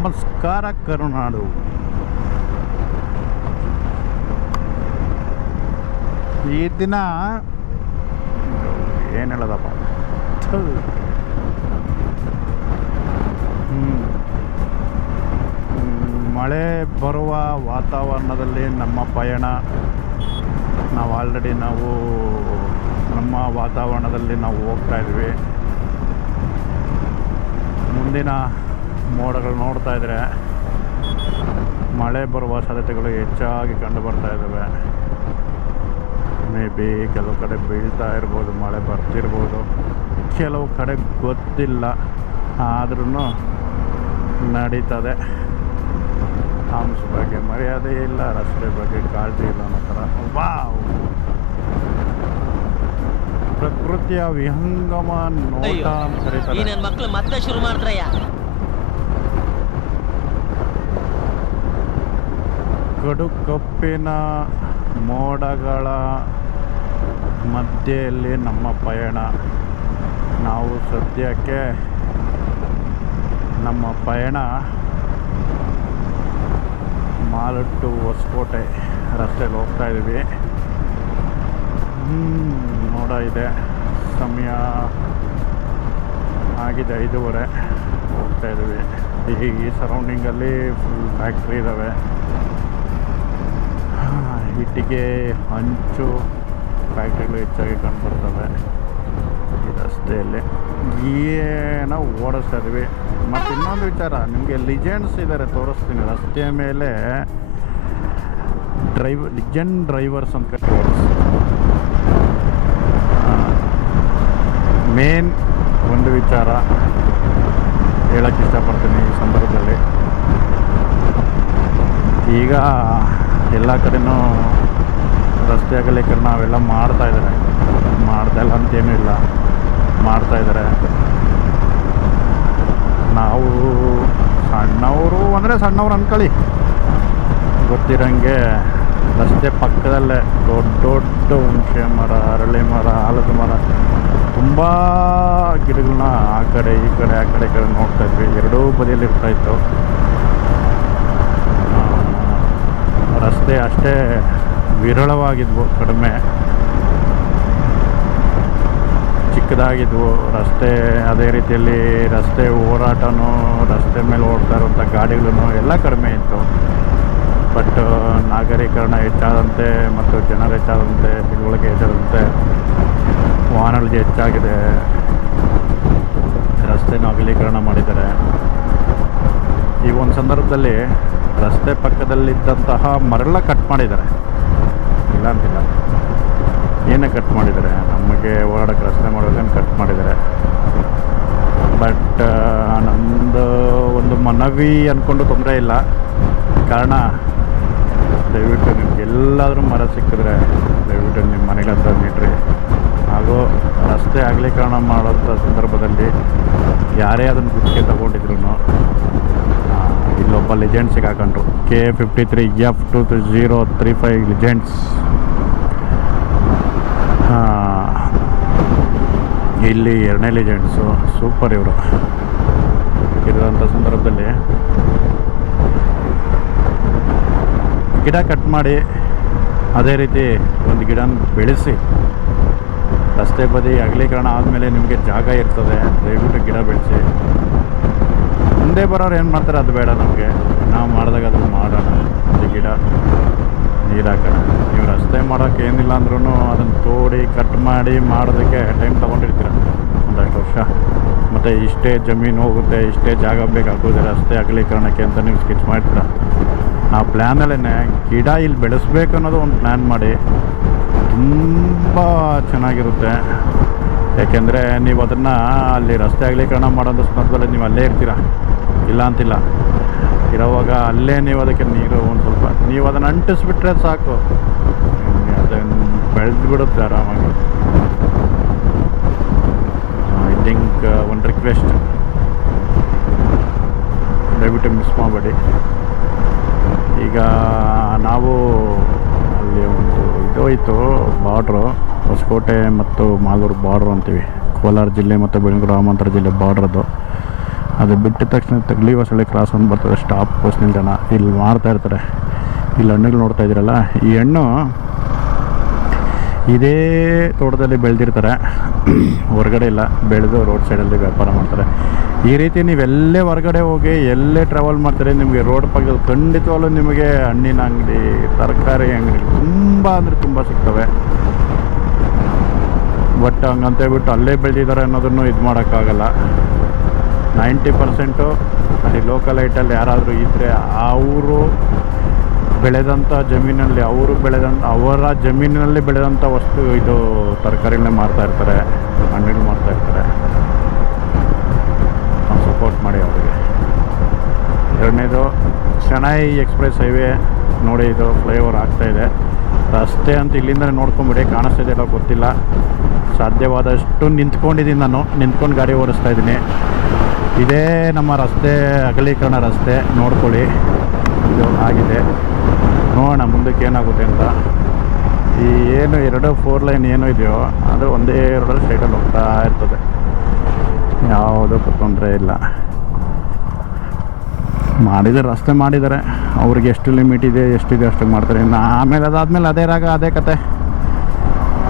ನಮಸ್ಕಾರ ಕರುನಾಡು. ಈ ದಿನ ಏನು ಹೇಳೋದಪ್ಪ, ಮಳೆ ಬರುವ ವಾತಾವರಣದಲ್ಲಿ ನಮ್ಮ ಪಯಣ. ನಾವು ಆಲ್ರೆಡಿ ನಮ್ಮ ವಾತಾವರಣದಲ್ಲಿ ನಾವು ಹೋಗ್ತಾ ಇದ್ವಿ. ಮುಂದಿನ ಮೋಡಗಳು ನೋಡ್ತಾ ಇದ್ರೆ ಮಳೆ ಬರುವ ಸಾಧ್ಯತೆಗಳು ಹೆಚ್ಚಾಗಿ ಕಂಡು ಬರ್ತಾ ಇದ್ದಾವೆ. ಮೇ ಬಿ ಕೆಲವು ಕಡೆ ಬೀಳ್ತಾ ಇರ್ಬೋದು, ಮಳೆ ಬರ್ತಿರ್ಬೋದು, ಕೆಲವು ಕಡೆ ಗೊತ್ತಿಲ್ಲ. ಆದ್ರೂ ನಡೀತದೆ. ಹಂಸ ಬಗ್ಗೆ ಮರ್ಯಾದೆ ಇಲ್ಲ, ರಸ್ತೆ ಬಗ್ಗೆ ಕಾಳಜಿ ಇಲ್ಲ ಅನ್ನೋ ಥರ. ವಾವ್, ಪ್ರಕೃತಿಯ ವಿಹಂಗಮ ನೋಟ ಅಂತ ಕರೀತಾರೆ. ನನ್ನ ಮಕ್ಕಳು ಮತ್ತೆ ಶುರು ಮಾಡಿದ್ರಯ್ಯ. ಕಡು ಕಪ್ಪಿನ ಮೋಡಗಳ ಮಧ್ಯೆಯಲ್ಲಿ ನಮ್ಮ ಪಯಣ. ನಾವು ಸದ್ಯಕ್ಕೆ ನಮ್ಮ ಪಯಣ ಮಾಲೂರು ಟು ಹೊಸಕೋಟೆ ರಸ್ತೆಯಲ್ಲಿ ಹೋಗ್ತಾ ಇದ್ದೀವಿ. ಮೋಡ ಇದೆ, ಸಮಯ ಆಗಿದೆ 5:30. ಹೋಗ್ತಾ ಇದ್ದೀವಿ. ಈ ಸರೌಂಡಿಂಗಲ್ಲಿ ಫುಲ್ ಫ್ಯಾಕ್ಟ್ರಿ ಇದ್ದಾವೆ. ಇಟ್ಟಿಗೆ ಹಂಚು ಫ್ಯಾಕ್ಟ್ರಿಗಳು ಹೆಚ್ಚಾಗಿ ಕಂಡುಬರ್ತವೆ ಈ ರಸ್ತೆಯಲ್ಲಿ. ಏನೋ ಓಡಿಸ್ತಾ ಇದ್ವಿ. ಮತ್ತು ಇನ್ನೊಂದು ವಿಚಾರ, ನಿಮಗೆ ಲಿಜೆಂಡ್ಸ್ ಇದ್ದಾರೆ, ತೋರಿಸ್ತೀನಿ. ರಸ್ತೆಯ ಮೇಲೆ ಲಿಜೆಂಡ್ ಡ್ರೈವರ್ಸ್ ಅಂತ ಮೇನ್ ಒಂದು ವಿಚಾರ ಹೇಳೋಕ್ಕೆ ಇಷ್ಟಪಡ್ತೀನಿ ಈ ಸಂದರ್ಭದಲ್ಲಿ. ಈಗ ಎಲ್ಲ ಕಡೆನೂ ರಸ್ತೆ ಅಗಲೀಕರಣ ಅವೆಲ್ಲ ಮಾಡ್ತಾಯಿದ್ದಾರೆ. ಮಾಡ್ತಾಯಿಲ್ಲ ಅಂತೇನೂ ಇಲ್ಲ, ಮಾಡ್ತಾಯಿದ್ದಾರೆ. ನಾವು ಸಣ್ಣವರು ಅಂದರೆ ಸಣ್ಣವ್ರು ಅಂದ್ಕೊಳ್ಳಿ, ಗೊತ್ತಿರೋಂಗೆ ರಸ್ತೆ ಪಕ್ಕದಲ್ಲೇ ದೊಡ್ಡ ದೊಡ್ಡ ಹುಣಸೆ ಮರ, ಅರಳಿ ಮರ, ಆಲದ ಮರ, ತುಂಬ ಗಿಡಗಳನ್ನ ಆ ಕಡೆ ಈ ಕಡೆ ನೋಡ್ತಾಯಿದ್ವಿ. ಎರಡೂ ಬದಿಯಲ್ಲಿ ಇರ್ತಾಯಿತ್ತು. ರಸ್ತೆ ಅಷ್ಟೇ ವಿರಳವಾಗಿದ್ವು, ಕಡಿಮೆ ಚಿಕ್ಕದಾಗಿದ್ವು ರಸ್ತೆ. ಅದೇ ರೀತಿಯಲ್ಲಿ ರಸ್ತೆ ಓಡಾಟನೂ, ರಸ್ತೆ ಮೇಲೆ ಓಡ್ತಾ ಇರುವಂಥ ಗಾಡಿಗಳೂ ಎಲ್ಲ ಕಡಿಮೆ ಇತ್ತು. ಬಟ್ ನಾಗರೀಕರಣ ಹೆಚ್ಚಾದಂತೆ ಮತ್ತು ಜನರು ಹೆಚ್ಚಾದಂತೆ, ತಿಳುವಳಿಕೆ ಹೆಚ್ಚಾದಂತೆ ವಾಹನಗಳು ಹೆಚ್ಚಾಗಿದೆ. ರಸ್ತೆನ ಅಗಲೀಕರಣ ಮಾಡಿದ್ದಾರೆ. ಈ ಒಂದು ಸಂದರ್ಭದಲ್ಲಿ ರಸ್ತೆ ಪಕ್ಕದಲ್ಲಿದ್ದಂತಹ ಮರೆಲ್ಲ ಕಟ್ ಮಾಡಿದ್ದಾರೆ, ಇಲ್ಲ ಅಂತಿಲ್ಲ. ಏನೇ ಕಟ್ ಮಾಡಿದ್ದಾರೆ, ನಮಗೆ ಓಡಾಡೋಕ್ಕೆ ರಸ್ತೆ ಮಾಡೋದನ್ನು ಕಟ್ ಮಾಡಿದ್ದಾರೆ. ಬಟ್ ನಮ್ಮದು ಒಂದು ಮನವಿ ಅಂದ್ಕೊಂಡು ತೊಂದರೆ ಇಲ್ಲ. ಕಾರಣ, ದಯವಿಟ್ಟು ನಿಮ್ಗೆ ಎಲ್ಲಾದರೂ ಮರ ಸಿಕ್ಕಿದ್ರೆ ದಯವಿಟ್ಟು ನಿಮ್ಮ ಮನೆಗೆ ಹತ್ರ ನೀಡ್ರಿ. ಹಾಗೂ ರಸ್ತೆ ಅಗಲೀಕರಣ ಮಾಡೋಂಥ ಸಂದರ್ಭದಲ್ಲಿ ಯಾರೇ ಅದನ್ನು ಗುತ್ತಿಗೆ ತಗೊಂಡಿದ್ರು, ಇಲ್ಲೊಬ್ಬ ಲಿಜೆಂಡ್ ಸಿಗಾಕೊಂಡ್ರು. K53F23035 legends. ಇಲ್ಲಿ 2ನೇ ಲಿಜೆಂಡ್ಸು. ಸೂಪರ್ ಇವರು. ಇರೋಂಥ ಸಂದರ್ಭದಲ್ಲಿ ಗಿಡ ಕಟ್ ಮಾಡಿ ಅದೇ ರೀತಿ ಒಂದು ಗಿಡನ ಬೆಳೆಸಿ. ರಸ್ತೆ ಬದಿ ಅಗಲೀಕರಣ ಆದಮೇಲೆ ನಿಮಗೆ ಜಾಗ ಇರ್ತದೆ, ದಯವಿಟ್ಟು ಗಿಡ ಬೆಳೆಸಿ. ಮುಂದೆ ಬರೋರು ಏನು ಮಾಡ್ತಾರೆ ಅದು ಬೇಡ, ನಮಗೆ ನಾವು ಮಾಡಿದಾಗ ಅದನ್ನು ಮಾಡೋಣ. ಅದು ಗಿಡ ನೀರು ಹಾಕೋಣ. ನೀವು ರಸ್ತೆ ಮಾಡೋಕ್ಕೆ ಏನಿಲ್ಲ ಅಂದ್ರೂ ಅದನ್ನು ತೋಡಿ ಕಟ್ ಮಾಡಿ ಮಾಡೋದಕ್ಕೆ ಟೈಮ್ ತೊಗೊಂಡಿರ್ತೀರ ಒಂದಷ್ಟು ವರ್ಷ. ಮತ್ತು ಇಷ್ಟೇ ಜಮೀನು ಹೋಗುತ್ತೆ, ಇಷ್ಟೇ ಜಾಗ ಬೇಕಾಗೋದು ರಸ್ತೆ ಅಗಲೀಕರಣಕ್ಕೆ ಅಂತ ನೀವು ಸ್ಕೆಚ್ ಮಾಡ್ತೀರ. ಆ ಪ್ಲ್ಯಾನಲ್ಲೇ ಗಿಡ ಇಲ್ಲಿ ಬೆಳೆಸ್ಬೇಕು ಅನ್ನೋದು ಒಂದು ಪ್ಲ್ಯಾನ್ ಮಾಡಿ, ತುಂಬ ಚೆನ್ನಾಗಿರುತ್ತೆ. ಯಾಕೆಂದರೆ ನೀವು ಅದನ್ನು ಅಲ್ಲಿ ರಸ್ತೆ ಅಗಲೀಕರಣ ಮಾಡೋಂಥ ಸಂದರ್ಭದಲ್ಲಿ ನೀವು ಅಲ್ಲೇ ಇರ್ತೀರ, ಇಲ್ಲ ಅಂತಿಲ್ಲ. ಇರೋವಾಗ ಅಲ್ಲೇ ನೀವು ಅದಕ್ಕೆ ನೀರು ಒಂದು ಸ್ವಲ್ಪ ನೀವು ಅದನ್ನು ಅಂಟಿಸ್ಬಿಟ್ರೆ ಸಾಕು, ಅದನ್ನು ಬೆಳೆದು ಬಿಡುತ್ತೆ ಆರಾಮಾಗಿ. ಐ ಥಿಂಕ್ ಒಂದು ರಿಕ್ವೆಸ್ಟ್, ದಯವಿಟ್ಟು ಮಿಸ್ ಮಾಡಬೇಡಿ. ಈಗ ನಾವು ಅಲ್ಲಿ ಒಂದು ಹೋಯಿತು ಬಾರ್ಡ್ರು, ಹೊಸಕೋಟೆ ಮತ್ತು ಮಾಲೂರು ಬಾರ್ಡ್ರು ಅಂತೀವಿ. ಕೋಲಾರ ಜಿಲ್ಲೆ ಮತ್ತು ಬೆಳಗಾವಿ ಗ್ರಾಮಾಂತರ ಜಿಲ್ಲೆ ಬಾರ್ಡ್ರದ್ದು. ಅದು ಬಿಟ್ಟ ತಕ್ಷಣ ತಗಲಿ ಹೊಸಳ್ಳಿ ಕ್ರಾಸ್ ಒಂದು ಬರ್ತದೆ, ಸ್ಟಾಪ್ ಬಸ್ ನಿಲ್ದಾಣ. ಇಲ್ಲಿ ಮಾಡ್ತಾ ಇರ್ತಾರೆ. ಇಲ್ಲಿ ಹಣ್ಣುಗಳು ನೋಡ್ತಾ ಇದ್ದೀರಲ್ಲ, ಈ ಹಣ್ಣು ಇದೇ ತೋಟದಲ್ಲಿ ಬೆಳೆದಿರ್ತಾರೆ, ಹೊರಗಡೆ ಇಲ್ಲ, ಬೆಳೆದು ರೋಡ್ ಸೈಡಲ್ಲಿ ವ್ಯಾಪಾರ ಮಾಡ್ತಾರೆ. ಈ ರೀತಿ ನೀವೆಲ್ಲೇ ಹೊರಗಡೆ ಹೋಗಿ ಎಲ್ಲೇ ಟ್ರಾವೆಲ್ ಮಾಡ್ತಾರೆ, ನಿಮಗೆ ರೋಡ್ ಪಕ್ಕದಲ್ಲಿ ಖಂಡಿತವಾಗ್ಲೂ ನಿಮಗೆ ಹಣ್ಣಿನ ಅಂಗಡಿ, ತರಕಾರಿ ಅಂಗಡಿ ತುಂಬ ಅಂದರೆ ತುಂಬ ಸಿಗ್ತವೆ. ಬಟ್ ಹಂಗಂತೇಳ್ಬಿಟ್ಟು ಅಲ್ಲೇ ಬೆಳೆದಿದ್ದಾರೆ ಅನ್ನೋದನ್ನು ಇದು ಮಾಡೋಕ್ಕಾಗಲ್ಲ. 90% ಅಲ್ಲಿ ಲೋಕಲ್ ಐಟಲ್ಲಿ ಯಾರಾದರೂ ಇದ್ದರೆ ಅವರು ಬೆಳೆದಂಥ ಜಮೀನಲ್ಲಿ ಅವರ ಜಮೀನಿನಲ್ಲಿ ಬೆಳೆದಂಥ ವಸ್ತು ಇದು ತರಕಾರಿಗಳನ್ನ ಮಾರ್ತಾಯಿರ್ತಾರೆ, ಹಣ್ಣುಗಳು ಮಾರ್ತಾಯಿರ್ತಾರೆ. ನಾವು ಸಪೋರ್ಟ್ ಮಾಡಿ ಅವರಿಗೆ. ಎರಡನೇದು ಚೆನ್ನೈ ಎಕ್ಸ್ಪ್ರೆಸ್ ಹೈವೇ ನೋಡಿ, ಇದು ಫ್ಲೈಓವರ್ ಆಗ್ತಾಯಿದೆ. ರಸ್ತೆ ಅಂತ ಇಲ್ಲಿಂದಲೇ ನೋಡ್ಕೊಂಬಿಡಿ, ಕಾಣಿಸ್ತಿದೆಯಲ್ಲ ಗೊತ್ತಿಲ್ಲ. ಸಾಧ್ಯವಾದಷ್ಟು ನಿಂತ್ಕೊಂಡಿದ್ದೀನಿ, ನಾನು ನಿಂತ್ಕೊಂಡು ಗಾಡಿ ಓಡಿಸ್ತಾ ಇದ್ದೀನಿ. ಇದೇ ನಮ್ಮ ರಸ್ತೆ ಅಗಲೀಕರಣ ರಸ್ತೆ, ನೋಡ್ಕೊಳ್ಳಿ. ಇದು ಆಗಿದೆ, ನೋಡೋಣ ಮುಂದಕ್ಕೆ ಏನಾಗುತ್ತೆ ಅಂತ. ಈ ಏನು 2 4 ಲೈನ್ ಏನೋ ಇದೆಯೋ ಅದು ಒಂದೇ ರೋಡಲ್ಲಿ ಸೈಡಲ್ಲಿ ಹೋಗ್ತಾ ಇರ್ತದೆ, ಯಾವುದಕ್ಕೂ ತೊಂದರೆ ಇಲ್ಲ. ಮಾಡಿದರೆ ರಸ್ತೆ ಮಾಡಿದ್ದಾರೆ, ಅವ್ರಿಗೆ ಎಷ್ಟು ಲಿಮಿಟ್ ಇದೆ ಎಷ್ಟಿದೆ ಅಷ್ಟು ಮಾಡ್ತಾರೆ. ಇನ್ನು ಆಮೇಲೆ ಅದಾದಮೇಲೆ ಅದೇ ರಾಗ ಅದೇ ಕತೆ,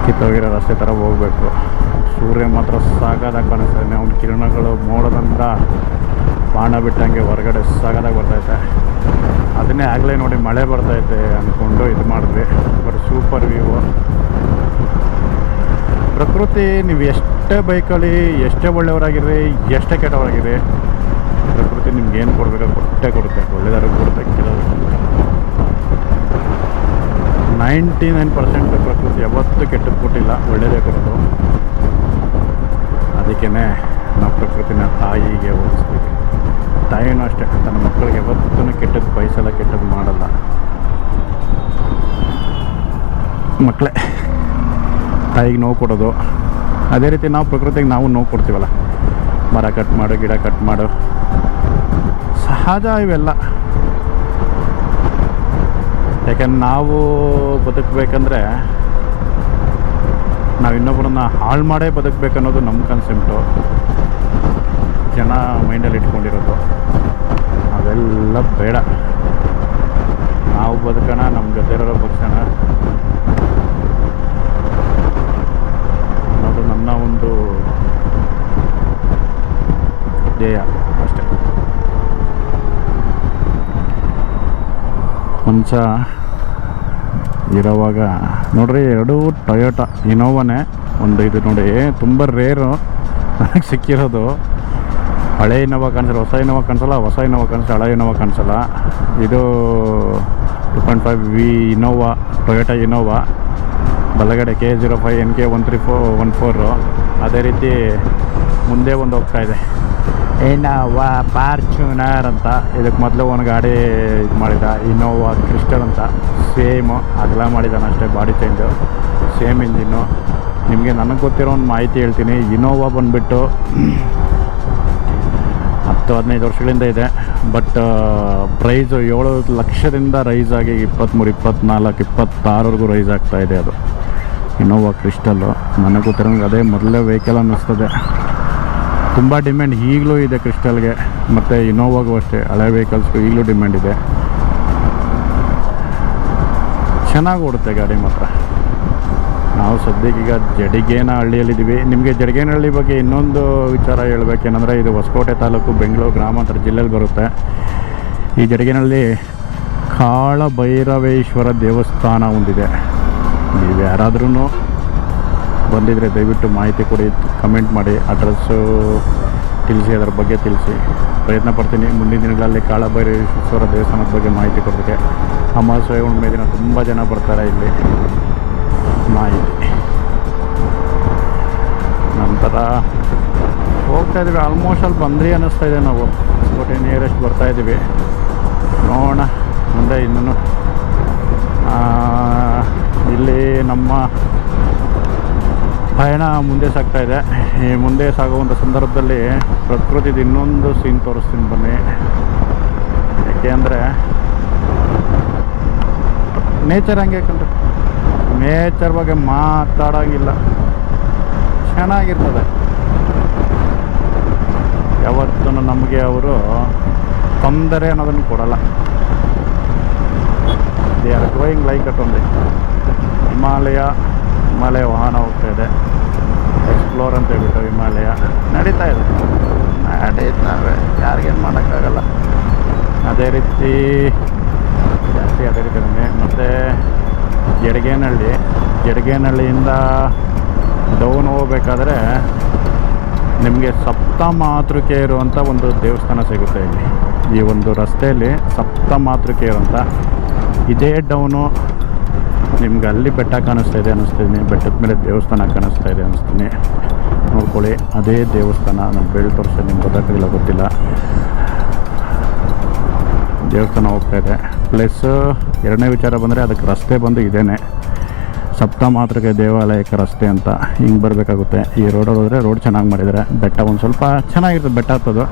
ಕಿತ್ತೋಗಿರೋ ರಸ್ತೆ ಥರ ಹೋಗಬೇಕು. ಸೂರ್ಯ ಮಾತ್ರ ಸಾಕಾದಾಗ ಕಾಣಿಸ್ತಾನೆ, ಅವ್ನ ಕಿರಣಗಳು ಮೋಡದಿಂದ ಬಾಣ ಬಿಟ್ಟಂಗೆ ಹೊರಗಡೆ ಸಾಕಾದಾಗ ಬರ್ತೈತೆ. ಅದನ್ನೇ ಆಗಲೇ ನೋಡಿ ಮಳೆ ಬರ್ತೈತೆ ಅಂದ್ಕೊಂಡು ಇದು ಮಾಡಿದ್ವಿ. But super view. ಪ್ರಕೃತಿ ನೀವು ಎಷ್ಟೇ ಬೈಕಲ್ಲಿ ಎಷ್ಟೇ ಒಳ್ಳೆಯವರಾಗಿರಿ, ಎಷ್ಟೇ ಕೆಟ್ಟವರಾಗಿರಿ, ಪ್ರಕೃತಿ ನಿಮ್ಗೆ ಏನು ಕೊಡಬೇಕೋ ಕೊಟ್ಟೇ ಕೊಡುತ್ತೆ. ಒಳ್ಳೆಯದಾರು ಕೊಡುತ್ತೆ, ಕೆಲವರು 99% ಪ್ರಕೃತಿ ಯಾವತ್ತೂ ಕೆಟ್ಟದ್ದು ಕೊಟ್ಟಿಲ್ಲ, ಒಳ್ಳೆಯದೇ ಕೊಡೋದು. ಅದಕ್ಕೇ ನಾವು ಪ್ರಕೃತಿನ ತಾಯಿಗೆ ಹೋಲಿಸ್ತೀವಿ. ತಾಯಿನೂ ಅಷ್ಟೇ, ತನ್ನ ಮಕ್ಕಳಿಗೆ ಯಾವತ್ತೂ ಕೆಟ್ಟದ್ದು ಬಯಸಲ್ಲ, ಕೆಟ್ಟದ್ದು ಮಾಡಲ್ಲ. ಮಕ್ಕಳೇ ತಾಯಿಗೆ ನೋವು ಕೊಡೋದು, ಅದೇ ರೀತಿ ನಾವು ಪ್ರಕೃತಿಗೆ ನಾವು ನೋವು ಕೊಡ್ತೀವಲ್ಲ. ಮರ ಕಟ್ ಮಾಡು, ಗಿಡ ಕಟ್ ಮಾಡು, ಸಹಜ ಇವೆಲ್ಲ. ಯಾಕೆಂದ್ರೆ ನಾವು ಬದುಕಬೇಕಂದ್ರೆ ನಾವು ಇನ್ನೊಬ್ಬರನ್ನ ಹಾಳು ಮಾಡೇ ಬದುಕಬೇಕನ್ನೋದು ನಮ್ಮ ಕನ್ಸೆಪ್ಟು, ಜನ ಮೈಂಡಲ್ಲಿ ಇಟ್ಕೊಂಡಿರೋದು. ಅವೆಲ್ಲ ಬೇಡ. ನಾವು ಬದುಕೋಣ, ನಮ್ಮ ಜೊತೆ ಇರೋರು ಬದುಕೋಣ ಅನ್ನೋದು ನನ್ನ ಒಂದು ಧ್ಯೇಯ ಅಷ್ಟೆ. ಮನುಷ್ಯ ಇರೋವಾಗ ನೋಡ್ರಿ, 2 ಟೊಯೋಟಾ ಇನೋವಾನೇ. ಒಂದು ಇದು ನೋಡಿ, ತುಂಬ ರೇರು ನನಗೆ ಸಿಕ್ಕಿರೋದು. ಹಳೆ ಇನೋವಾ ಕಾಣಿಸಲ್ಲ, ಹೊಸ ಇನೋವಾ ಕಾಣಿಸಲ್ಲ, ಹೊಸ ಇನೋವಾ ಕಾಣಿಸಲ್ಲ, ಹಳೆ ಇನೋವಾ ಕಾಣಿಸಲ್ಲ. ಇದು 2.5V ಇನೋವಾ, ಟೊಯೋಟಾ ಇನೋವಾ. ಬಲಗಡೆ K05 NK 13414. ಅದೇ ರೀತಿ ಮುಂದೆ ಒಂದು ಹೋಗ್ತಾ ಇದೆ, ಇನೋವಾ ಫಾರ್ಚುನರ್ ಅಂತ. ಇದಕ್ಕೆ ಮೊದಲು ಒಂದು ಗಾಡಿ ಇದು ಮಾಡಿದ, ಇನೋವಾ ಕ್ರಿಸ್ಟಲ್ ಅಂತ. ಸೇಮು ಅಗಲ ಮಾಡಿದ್ದಾನೆ ಅಷ್ಟೇ, ಬಾಡಿ ಚೇಂಜು, ಸೇಮ್ ಇಂಜಿನ್ನು. ನಿಮಗೆ ನನಗೆ ಗೊತ್ತಿರೋ ಒಂದು ಮಾಹಿತಿ ಹೇಳ್ತೀನಿ. ಇನೋವಾ ಬಂದುಬಿಟ್ಟು 10-15 ವರ್ಷಗಳಿಂದ ಇದೆ. ಬಟ್ ಪ್ರೈಸು 7 ಲಕ್ಷದಿಂದ ರೈಸ್ ಆಗಿ 23, 24, 26ವರೆಗೂ ರೈಸ್ ಆಗ್ತಾಯಿದೆ. ಅದು ಇನೋವಾ ಕ್ರಿಸ್ಟಲ್ಲು. ನನಗೆ ಗೊತ್ತಿರೋಂಗೆ ಅದೇ ಮೊದಲೇ ವೆಹಿಕಲ್ ಅನ್ನಿಸ್ತದೆ. ತುಂಬ ಡಿಮ್ಯಾಂಡ್ ಈಗಲೂ ಇದೆ ಕ್ರಿಸ್ಟಲ್ಗೆ, ಮತ್ತು ಇನೋವಾಗೂ ಅಷ್ಟೇ. ಹಳೆ ವೆಹಿಕಲ್ಸ್ಗೂ ಈಗಲೂ ಡಿಮ್ಯಾಂಡ್ ಇದೆ. ಚೆನ್ನಾಗಿ ಓಡುತ್ತೆ ಗಾಡಿ ಮಾತ್ರ. ನಾವು ಸದ್ಯಕ್ಕೀಗ ಜಡಿಗೇನ ಹಳ್ಳಿಯಲ್ಲಿದ್ದೀವಿ. ನಿಮಗೆ ಜಡಿಗೇನಹಳ್ಳಿ ಬಗ್ಗೆ ಇನ್ನೊಂದು ವಿಚಾರ ಹೇಳ್ಬೇಕೇನೆಂದರೆ, ಇದು ಹೊಸಕೋಟೆ ತಾಲೂಕು, ಬೆಂಗಳೂರು ಗ್ರಾಮಾಂತರ ಜಿಲ್ಲೆಯಲ್ಲಿ ಬರುತ್ತೆ. ಈ ಜಡಿಗೇನಹಳ್ಳಿ ಕಾಳಭೈರವೇಶ್ವರ ದೇವಸ್ಥಾನ ಹೊಂದಿದೆ. ನೀವು ಯಾರಾದ್ರೂ ಬಂದಿದ್ದರೆ ದಯವಿಟ್ಟು ಮಾಹಿತಿ ಕೊಡಿ, ಕಮೆಂಟ್ ಮಾಡಿ, ಅಡ್ರೆಸ್ಸು ತಿಳಿಸಿ, ಅದರ ಬಗ್ಗೆ ತಿಳಿಸಿ. ಪ್ರಯತ್ನ ಪಡ್ತೀನಿ ಮುಂದಿನ ದಿನಗಳಲ್ಲಿ ಕಾಳಭೈರವೇಶ್ವರ ದೇವಸ್ಥಾನದ ಬಗ್ಗೆ ಮಾಹಿತಿ ಕೊಡೋದಕ್ಕೆ. ಅಮಾವಾಸ್ಯೆ ಹುಣ್ಣಿಮೆ ದಿನ ತುಂಬ ಜನ ಬರ್ತಾರೆ ಇಲ್ಲಿ. ಮಾಹಿತಿ ನಂತರ ಹೋಗ್ತಾಯಿದ್ದೀವಿ. ಆಲ್ಮೋಸ್ಟ್ ಅಲ್ಲಿ ಬಂದ್ರಿ ಅನ್ನಿಸ್ತಾ ಇದೆ. ನಾವು ಹೊಸಕೋಟೆ ನಿಯರೆಸ್ಟ್ ಬರ್ತಾಯಿದ್ದೀವಿ. ನೋಡೋಣ ಮುಂದೆ ಇನ್ನೂ. ಇಲ್ಲಿ ನಮ್ಮ ಪಯಣ ಮುಂದೆ ಸಾಗ್ತಾ ಇದೆ. ಈ ಮುಂದೆ ಸಾಗುವಂಥ ಸಂದರ್ಭದಲ್ಲಿ ಪ್ರಕೃತಿದು ಇನ್ನೊಂದು ಸೀನ್ ತೋರಿಸ್ತೀನಿ ಬನ್ನಿ. ಯಾಕೆ ಅಂದರೆ ನೇಚರ್ ಹಂಗೆ, ಯಾಕಂದ್ರೆ ನೇಚರ್ ಬಗ್ಗೆ ಮಾತಾಡೋಂಗಿಲ್ಲ, ಚೆನ್ನಾಗಿರ್ತದೆ. ಯಾವತ್ತೂ ನಮಗೆ ಅವರು ತೊಂದರೆ ಅನ್ನೋದನ್ನು ಕೊಡಲ್ಲ. They are going like at only. Himalaya ವಾಹನ ಹೋಗ್ತಾ ಇದೆ, ಎಕ್ಸ್ಪ್ಲೋರ್ ಅಂತ ಹೇಳ್ಬಿಟ್ಟು ಹಿಮಾಲಯ ನಡೀತಾ ಇದೆ. ನಡೀತಾವೆ, ಯಾರಿಗೇನು ಮಾಡೋಕ್ಕಾಗಲ್ಲ. ಅದೇ ರೀತಿ ಜಾಸ್ತಿ ಅದೇ ರೀತಿ ನನಗೆ. ಮತ್ತು ಜಡಗೇನಹಳ್ಳಿಯಿಂದ ಡೌನ್ ಹೋಗ್ಬೇಕಾದ್ರೆ ನಿಮಗೆ ಸಪ್ತ ಮಾತೃಕೆ ಇರುವಂಥ ಒಂದು ದೇವಸ್ಥಾನ ಸಿಗುತ್ತೆ ಇಲ್ಲಿ. ಈ ಒಂದು ರಸ್ತೆಯಲ್ಲಿ ಸಪ್ತ ಮಾತೃಕೆ ಇರುವಂಥ ಇದೇ ಡೌನು ನಿಮ್ಗೆ ಅಲ್ಲಿ ಬೆಟ್ಟ ಕಾಣಿಸ್ತಾ ಇದೆ ಅನ್ನಿಸ್ತೀನಿ, ಬೆಟ್ಟದ ಮೇಲೆ ದೇವಸ್ಥಾನ ಕಾಣಿಸ್ತಾ ಇದೆ ಅನ್ನಿಸ್ತೀನಿ. ನೋಡ್ಕೊಳ್ಳಿ, ಅದೇ ದೇವಸ್ಥಾನ. ನಾನು ಬೆಳ್ಳಿ ತೋರಿಸ್ತೀನಿ, ನಿಮ್ಗೆ ಗೊತ್ತಾಗಲಿಲ್ಲ, ಗೊತ್ತಿಲ್ಲ. ದೇವಸ್ಥಾನ ಹೋಗ್ತಾ ಇದೆ. ಪ್ಲಸ್ ಎರಡನೇ ವಿಚಾರ ಬಂದರೆ ಅದಕ್ಕೆ ರಸ್ತೆ ಬಂದು ಇದೇನೆ, ಸಪ್ತ ಮಾತೃಕೆ ದೇವಾಲಯಕ್ಕೆ ರಸ್ತೆ ಅಂತ. ಹಿಂಗೆ ಬರಬೇಕಾಗುತ್ತೆ. ಈ ರೋಡಲ್ಲಿ ಹೋದರೆ ರೋಡ್ ಚೆನ್ನಾಗಿ ಮಾಡಿದ್ದಾರೆ. ಬೆಟ್ಟ ಒಂದು ಸ್ವಲ್ಪ ಚೆನ್ನಾಗಿರುತ್ತೆ, ಬೆಟ್ಟ ಹತ್ತೋದು.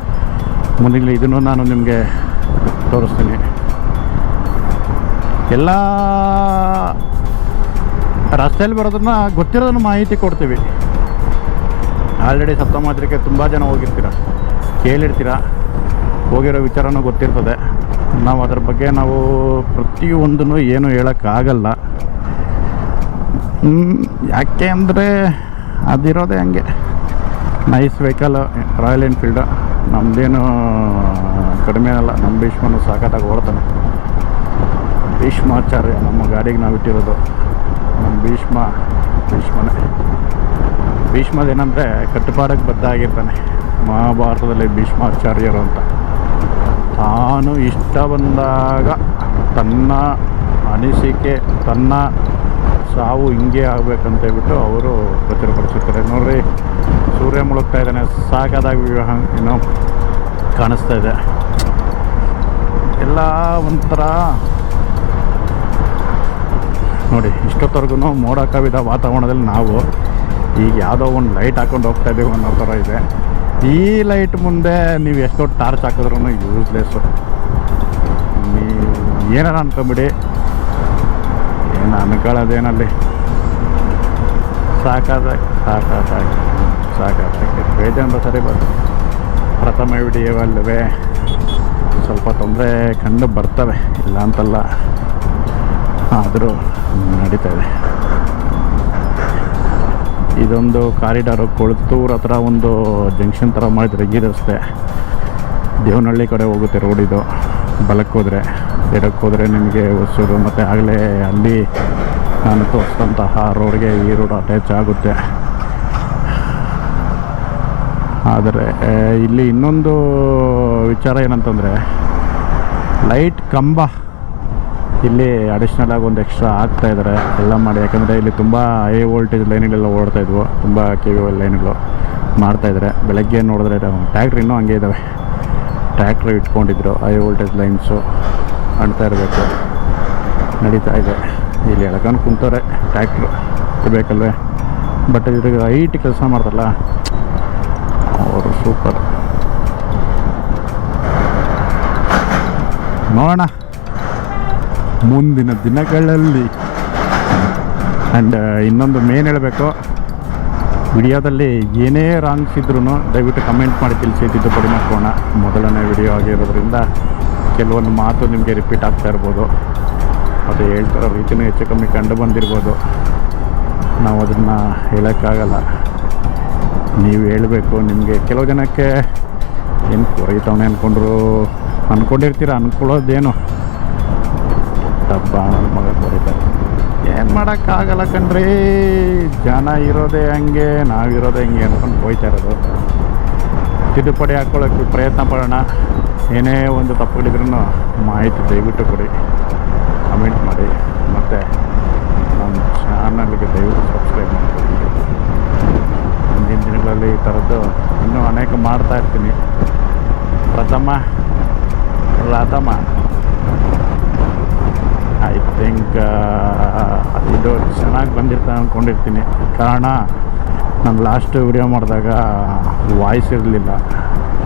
ಮುಂದಿನ ಇದನ್ನು ನಾನು ನಿಮಗೆ ತೋರಿಸ್ತೀನಿ. ಎಲ್ಲ ರಸ್ತೆಯಲ್ಲಿ ಬರೋದನ್ನು ಗೊತ್ತಿರೋದನ್ನು ಮಾಹಿತಿ ಕೊಡ್ತೀವಿ. ಆಲ್ರೆಡಿ ಸಪ್ತಮಾತೃಕೆ ತುಂಬ ಜನ ಹೋಗಿರ್ತೀರ, ಕೇಳಿರ್ತೀರ, ಹೋಗಿರೋ ವಿಚಾರನೂ ಗೊತ್ತಿರ್ತದೆ. ನಾವು ಅದ್ರ ಬಗ್ಗೆ ನಾವು ಪ್ರತಿಯೊಂದನ್ನು ಏನು ಹೇಳೋಕ್ಕಾಗಲ್ಲ. ಯಾಕೆ ಅಂದರೆ ಅದಿರೋದೇ ಹಂಗೆ. ನೈಸ್ ವೆಹಿಕಲ್ ರಾಯಲ್ ಎನ್ಫೀಲ್ಡು, ನಮ್ಮದೇನು ಕಡಿಮೆ ಅಲ್ಲ. ನಮ್ಮ ಭೀಷ್ಮನು ಸಾಕಾಗಿ ಓಡ್ತಾನೆ. ಭೀಷ್ಮಾಚಾರ್ಯ ನಮ್ಮ ಗಾಡಿಗೆ ನಾವು ಇಟ್ಟಿರೋದು. ನಮ್ಮ ಭೀಷ್ಮನೇ. ಭೀಷ್ಮದೇನೆಂದರೆ ಕಟ್ಟುಪಾಡಕ್ಕೆ ಬದ್ಧ ಆಗಿರ್ತಾನೆ. ಮಹಾಭಾರತದಲ್ಲಿ ಭೀಷ್ಮಾಚಾರ್ಯರು ಅಂತ. ತಾನು ಇಷ್ಟ ಬಂದಾಗ ತನ್ನ ಅನಿಸಿಕೆ, ತನ್ನ ಸಾವು ಹಿಂಗೆ ಆಗಬೇಕಂತ ಹೇಳ್ಬಿಟ್ಟು ಅವರು ಪ್ರಚುರಪಡಿಸುತ್ತಾರೆ. ನೋಡ್ರಿ, ಸೂರ್ಯ ಮುಳುಗ್ತಾ ಇದ್ದಾನೆ, ಸಾಕಾದಾಗ ವಿವಾಹ ಏನೋ ಕಾಣಿಸ್ತಾ ಇದೆ. ಎಲ್ಲ ಒಂಥರ ನೋಡಿ, ಇಷ್ಟೊತ್ತವರೆಗೂ ಮೋಡ ಕವಿದ ವಾತಾವರಣದಲ್ಲಿ ನಾವು ಈಗ ಯಾವುದೋ ಒಂದು ಲೈಟ್ ಹಾಕೊಂಡು ಹೋಗ್ತಾ ಇದ್ದೀವಿ ಅನ್ನೋ ಥರ ಇದೆ. ಈ ಲೈಟ್ ಮುಂದೆ ನೀವು ಎಷ್ಟೋ ಟಾರ್ಚ್ ಹಾಕಿದ್ರೂ ಯೂಸ್ಲೆಸ್ಸು. ನೀವು ಏನಾರ ಅನ್ಕೊಂಬಿಡಿ, ಏನು ಅನ್ಕೊಳ್ಳೋದೇನಲ್ಲಿ. ಸಾಕಾಗಿ ಬೇಜಾರ ಸರಿ ಪ್ರಥಮ ವಿಡಿಯೋವಲ್ಲವೇ ಸ್ವಲ್ಪ ತೊಂದರೆ ಕಂಡು ಬರ್ತವೆ, ಇಲ್ಲ ಅಂತಲ್ಲ, ಆದರೂ ನಡೀತಾ ಇದೆ. ಇದೊಂದು ಕಾರಿಡಾರು, ಕೊಳತ್ತೂರು ಹತ್ರ ಒಂದು ಜಂಕ್ಷನ್ ಥರ ಮಾಡಿದರೆ ಈ ರಸ್ತೆ ದೇವನಹಳ್ಳಿ ಕಡೆ ಹೋಗುತ್ತೆ ರೋಡ್. ಇದು ಬಲಕ್ಕೆ ಹೋದರೆ, ಎಡಕ್ಕೆ ಹೋದರೆ ನಿಮಗೆ ಹೊಸೂರು, ಮತ್ತು ಆಗಲೇ ಅಲ್ಲಿ ನಾನು ತೋರಿಸಿದಂತಹ ರೋಡ್ಗೆ ಈ ರೋಡ್ ಅಟ್ಯಾಚ್ ಆಗುತ್ತೆ. ಆದರೆ ಇಲ್ಲಿ ಇನ್ನೊಂದು ವಿಚಾರ ಏನಂತಂದರೆ, ಲೈಟ್ ಕಂಬ ಇಲ್ಲಿ ಅಡಿಷ್ನಲ್ ಆಗಿ ಒಂದು ಎಕ್ಸ್ಟ್ರಾ ಹಾಕ್ತಾಯಿದ್ದಾರೆ ಎಲ್ಲ ಮಾಡಿ. ಯಾಕಂದರೆ ಇಲ್ಲಿ ತುಂಬ ಹೈ ವೋಲ್ಟೇಜ್ ಲೈನ್ಗಳೆಲ್ಲ ಓಡ್ತಾಯಿದ್ವು, ತುಂಬ KV ಲೈನ್ಗಳು ಮಾಡ್ತಾಯಿದ್ದಾರೆ. ಬೆಳಗ್ಗೆ ನೋಡಿದ್ರೆ ಟ್ಯಾಕ್ಟ್ರ್ ಇನ್ನೂ ಹಂಗೆ ಇದ್ದಾವೆ, ಟ್ಯಾಕ್ಟ್ರ್ ಇಟ್ಕೊಂಡಿದ್ರು. ಹೈ ವೋಲ್ಟೇಜ್ ಲೈನ್ಸು ಕಾಣ್ತಾ ಇರಬೇಕು, ನಡೀತಾ ಇದೆ. ಇಲ್ಲಿ ಎಳ್ಕೊಂಡು ಕುಂತವ್ರೆ ಟ್ಯಾಕ್ಟ್ರು, ಬೇಕಲ್ವೇ. ಬಟ್ ಇದ್ರಿಗೆ ಹೈಟ್ ಕೆಲಸ ಮಾಡ್ತಾರಲ್ಲ ಅವರು ಸೂಪರ್. ನೋಡೋಣ ಮುಂದಿನ ದಿನಗಳಲ್ಲಿ. ಆ್ಯಂಡ್ ಇನ್ನೊಂದು ಮೇನ್ ಹೇಳಬೇಕು, ವಿಡಿಯೋದಲ್ಲಿ ಏನೇ ರಾಂಗ್ಸ್ ಇದ್ರೂ ದಯವಿಟ್ಟು ಕಮೆಂಟ್ ಮಾಡಿ ತಿಳಿಸಿ, ತಿದ್ದುಪಡಿ ಮಾಡ್ಕೋಣ. ಮೊದಲನೇ ವಿಡಿಯೋ ಆಗಿರೋದ್ರಿಂದ ಕೆಲವೊಂದು ಮಾತು ನಿಮಗೆ ರಿಪೀಟ್ ಆಗ್ತಾ ಇರ್ಬೋದು, ಅದು ಹೇಳ್ತಿರೋ ರೀತಿಯೂ ಹೆಚ್ಚು ಕಮ್ಮಿ ಕಂಡು ಬಂದಿರ್ಬೋದು. ನಾವು ಅದನ್ನು ಹೇಳೋಕ್ಕಾಗಲ್ಲ, ನೀವು ಹೇಳಬೇಕು. ನಿಮಗೆ ಕೆಲವು ಜನಕ್ಕೆ ಏನು ಕೊರೈತವನೇ ಅಂದ್ಕೊಂಡಿರ್ತೀರ. ಅಂದ್ಕೊಳ್ಳೋದೇನು ಡಬ್ಬ ನನ್ನ ಮಗ ಕೊರಿತಾರೆ, ಏನು ಮಾಡೋಕ್ಕಾಗಲ್ಲ ಕಣ್ರಿ. ಜನ ಇರೋದೇ ಹಂಗೆ, ನಾವಿರೋದೇ ಹಂಗೆ ಅನ್ಕೊಂಡು ಹೋಯ್ತಾ ಇರೋದು. ತಿದ್ದುಪಡಿ ಹಾಕ್ಕೊಳ್ಳೋಕ್ಕೆ ಪ್ರಯತ್ನ ಪಡೋಣ. ಏನೇ ಒಂದು ತಪ್ಪುಗಳಿದ್ರೂ ಮಾಹಿತಿ ದಯವಿಟ್ಟು ಕೊಡಿ, ಕಮೆಂಟ್ ಮಾಡಿ, ಮತ್ತು ನಮ್ಮ ಚಾನಲ್ಗೆ ದಯವಿಟ್ಟು ಸಬ್ಸ್ಕ್ರೈಬ್ ಮಾಡ್ಕೊಳ್ಳಿ. ಮುಂದಿನ ದಿನಗಳಲ್ಲಿ ಈ ಥರದ್ದು ಇನ್ನೂ ಅನೇಕ ಮಾಡ್ತಾ ಇರ್ತೀನಿ. ಪ್ರಥಮ ಐ ಥಿಂಕ್ ಇದು ಚೆನ್ನಾಗಿ ಬಂದಿರ್ತಾ ಅಂದ್ಕೊಂಡಿರ್ತೀನಿ. ಕಾರಣ ನಾನು ಲಾಸ್ಟ್ ವಿಡಿಯೋ ಮಾಡಿದಾಗ ವಾಯ್ಸ್ ಇರಲಿಲ್ಲ.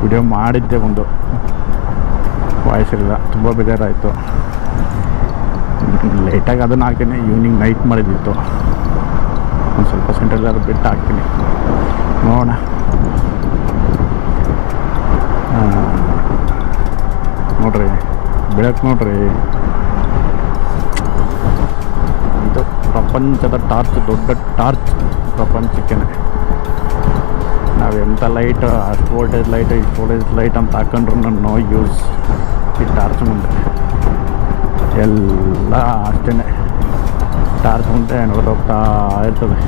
ವಿಡಿಯೋ ಮಾಡಿದ್ದೆ, ಒಂದು ವಾಯ್ಸ್ ಇರಲಿಲ್ಲ, ತುಂಬ ಬೇಜಾರಾಯಿತು. ಲೇಟಾಗಿ ಅದನ್ನು ಹಾಕ್ತೀನಿ. ಈವ್ನಿಂಗ್ ನೈಟ್ ಮಾಡಿದ್ದಿತ್ತು, ಒಂದು ಸ್ವಲ್ಪ ಸೆಂಟ್ರಲ್ಲಾದ್ರೂ ಬಿಟ್ಟು ಹಾಕ್ತೀನಿ, ನೋಡೋಣ. ನೋಡ್ರಿ, ಬೆಳಕು ನೋಡ್ರಿ. ಇದು ಪ್ರಪಂಚದ ಟಾರ್ಚ್, ದೊಡ್ಡ ಟಾರ್ಚ್ ಪ್ರಪಂಚಕ್ಕೆ. ನಾವು ಎಂಥ ಲೈಟ್, ಅಷ್ಟು ವೋಲ್ಟೇಜ್ ಲೈಟ್, ಇಷ್ಟು ವೋಲ್ಟೇಜ್ ಲೈಟ್ ಅಂತ ಹಾಕೊಂಡ್ರು ನೋ ಯೂಸ್ ಈ ಟಾರ್ಚ್ ಮುಂದೆ. ಎಲ್ಲ ಅಷ್ಟೇ, ಟಾರ್ಚ್ ಮುಂದೆ ನೋಡೋಗ್ತಾ ಇರ್ತದೆ.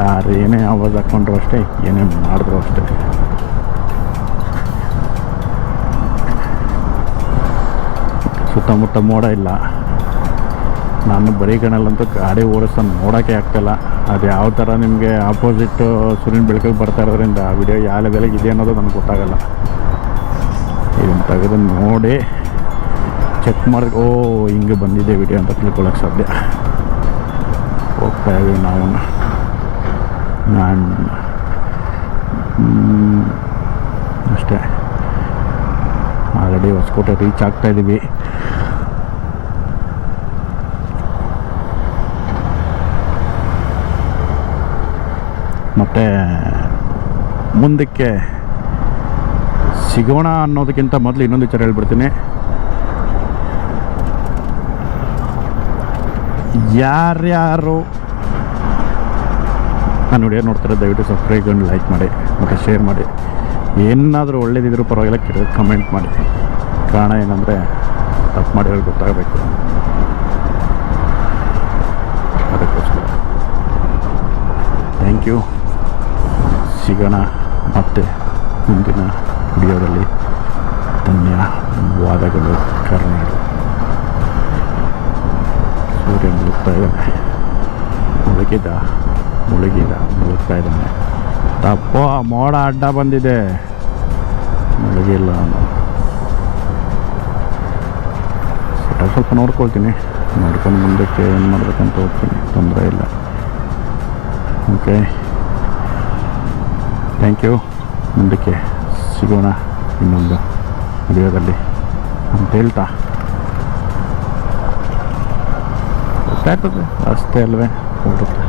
ಯಾರು ಏನೇ ಆವಾಜ್ ಹಾಕ್ಕೊಂಡ್ರು ಅಷ್ಟೇ, ಏನೇ ಮಾಡಿದ್ರು ಅಷ್ಟೇ. ಸುತ್ತಮುತ್ತ ಮೋಡ ಇಲ್ಲ. ನಾನು ಬರೀ ಕಣ್ಣಲ್ಲಂತೂ ಗಾಡಿ ಓಡಿಸ್ತಾನೆ ನೋಡೋಕ್ಕೆ ಆಗ್ತಾಯಿಲ್ಲ. ಅದು ಯಾವ ಥರ ನಿಮಗೆ ಆಪೋಸಿಟ್ಟು ಸೂರ್ಯನ ಬೆಳಕಿಗೆ ಬರ್ತಾ ಇರೋದ್ರಿಂದ ಆ ವಿಡಿಯೋ ಯಾವ ಲೆವೆಲಿಗೆ ಇದೆ ಅನ್ನೋದು ನನಗೆ ಗೊತ್ತಾಗಲ್ಲ. ಇದನ್ನು ತೆಗೆದು ನೋಡಿ ಚೆಕ್ ಮಾಡಿ, ಓ ಹಿಂಗೆ ಬಂದಿದೆ ವಿಡಿಯೋ ಅಂತ ತಿಳ್ಕೊಳ್ಳೋಕೆ ಸಾಧ್ಯ. ಹೋಗ್ತಾ ಇದ್ದೀವಿ ನಾವು. ಅಷ್ಟೇ, ಆಲ್ರೆಡಿ ಹೊಸಕೋಟೆ ರೀಚ್ ಆಗ್ತಾಯಿದ್ದೀವಿ. ಮತ್ತು ಮುಂದಕ್ಕೆ ಸಿಗೋಣ ಅನ್ನೋದಕ್ಕಿಂತ ಮೊದಲು ಇನ್ನೊಂದು ವಿಚಾರ ಹೇಳ್ಬಿಡ್ತೀನಿ. ಯಾರ್ಯಾರು ನಾನು ವಿಡಿಯೋ ನೋಡ್ತಾರೆ ದಯವಿಟ್ಟು ಸಬ್ಸ್ಕ್ರೈಬ್ ಮಾಡಿ, ಲೈಕ್ ಮಾಡಿ ಮತ್ತು ಶೇರ್ ಮಾಡಿ. ಏನಾದರೂ ಒಳ್ಳೇದಿದ್ರೂ ಪರವಾಗಿಲ್ಲ, ಕೆಟ್ಟದ್ದು ಕಮೆಂಟ್ ಮಾಡಿ. ಕಾರಣ ಏನಂದರೆ ತಪ್ಪು ಮಾಡಿರೋದು ಗೊತ್ತಾಗಬೇಕು, ಅದಕ್ಕೋಸ್ಕರ. Thank you. ಸಿಗೋಣ ಮತ್ತೆ ಮುಂದಿನ ವಿಡಿಯೋದಲ್ಲಿ. ಧನ್ಯವಾದಗಳು. ಕರ್ನಾಟಕ ಸೂರ್ಯ ಮುಳುಗ್ತಾ ಇದ್ದಾನೆ, ಮುಳುಗ್ತಾ ಇದ್ದಾನೆ. ತಪ್ಪ ಮೋಡ ಅಡ್ಡ ಬಂದಿದೆ, ಮುಳುಗಿಲ್ಲ. ಸ್ವಲ್ಪ ನೋಡ್ಕೊಳ್ತೀನಿ, ನೋಡ್ಕೊಂಡು ಮುಂದಕ್ಕೆ ಏನು ಮಾಡಬೇಕಂತ ಹೋಗ್ತೀನಿ, ತೊಂದರೆ ಇಲ್ಲ. Okay, thank you. ಮುಂದಕ್ಕೆ ಸಿಗೋಣ ಇನ್ನೊಂದು ವಿಡಿಯೋದಲ್ಲಿ ಅಂತ ಹೇಳ್ತಾ, ಗೊತ್ತಾಗ್ತದೆ ಅಷ್ಟೇ ಅಲ್ವೇ, ಹೋಗುತ್ತೆ.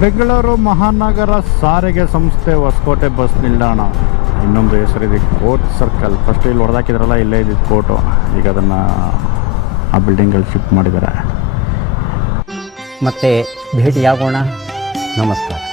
ಬೆಂಗಳೂರು ಮಹಾನಗರ ಸಾರಿಗೆ ಸಂಸ್ಥೆ ಹೊಸಕೋಟೆ ಬಸ್ ನಿಲ್ದಾಣ. ಇನ್ನೊಂದು ಹೆಸರಿದೆ ಕೋರ್ಟ್ ಸರ್ಕಲ್. ಫಸ್ಟ್ ಇಲ್ಲಿ ಹೊಡೆದಾಕಿದ್ರಲ್ಲ, ಇಲ್ಲೇ ಇದ್ದಿದ್ದು ಕೋರ್ಟು. ಈಗ ಅದನ್ನು ಆ ಬಿಲ್ಡಿಂಗಲ್ಲಿ ಶಿಫ್ಟ್ ಮಾಡಿದ್ದಾರೆ. ಮತ್ತೆ ಭೇಟಿಯಾಗೋಣ. ನಮಸ್ಕಾರ.